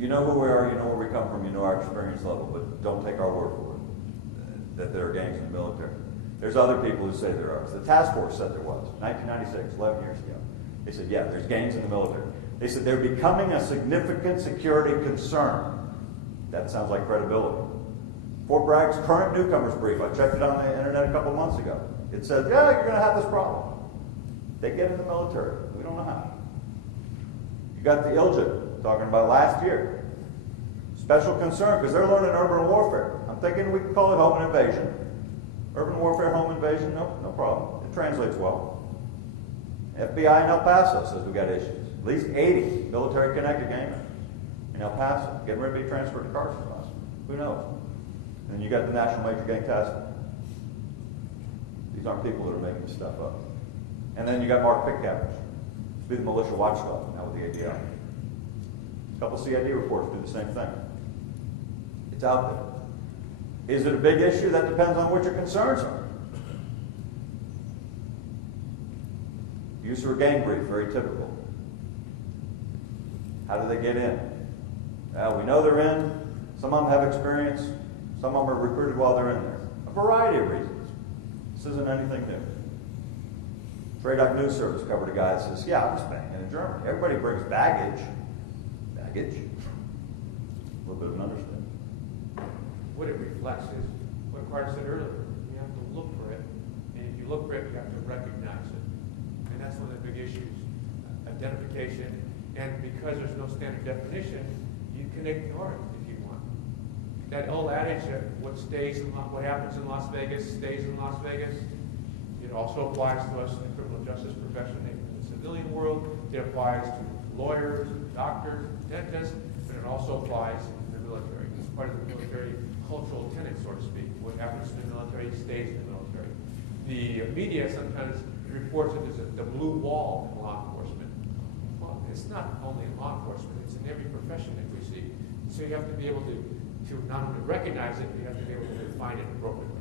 You know who we are, you know where we come from, you know our experience level, but don't take our word for it, that there are gangs in the military. There's other people who say there are. The task force said there was, 1996, 11 years ago. They said, yeah, there's gangs in the military. They said they're becoming a significant security concern. That sounds like credibility. Fort Bragg's current newcomers brief, I checked it on the internet a couple months ago. It says, yeah, you're going to have this problem. They get in the military. We don't know how. You got the ILJIT talking about last year. Special concern, because they're learning urban warfare. I'm thinking we can call it home invasion. Urban warfare, home invasion, no problem. It translates well. FBI in El Paso says we got issues. At least 80 military-connected gang members in El Paso, getting ready to be transferred to Carson. Who knows? And then you got the National Major Gang Task Force. These aren't people that are making this stuff up. And then you got Mark Pickcappers. Be the militia watchdog now with the ADL. A couple CID reports do the same thing. It's out there. Is it a big issue? That depends on what your concerns are. Use of a gang brief, very typical. How do they get in? Well, we know they're in. Some of them have experience. Some of them are recruited while they're in there. A variety of reasons. This isn't anything new. Trade News Service covered a guy that says, yeah, I was banging in Germany. Everybody brings baggage. Baggage. A little bit of an understanding. What it reflects is what Carter said earlier. You have to look for it. And if you look for it, you have to recognize it. And that's one of the big issues. Identification. And because there's no standard definition, you can ignore it if you want. That old adage that what happens in Las Vegas stays in Las Vegas, it also applies to us in the criminal justice profession, in the civilian world. It applies to lawyers, doctors, dentists, but it also applies in the military. It's part of the military cultural tenet, so to speak. What happens in the military stays in the military. The media sometimes reports it as the blue wall in law enforcement. Well, it's not only in law enforcement, it's in every profession that we see. So you have to be able to not only recognize it, but you have to be able to define it appropriately.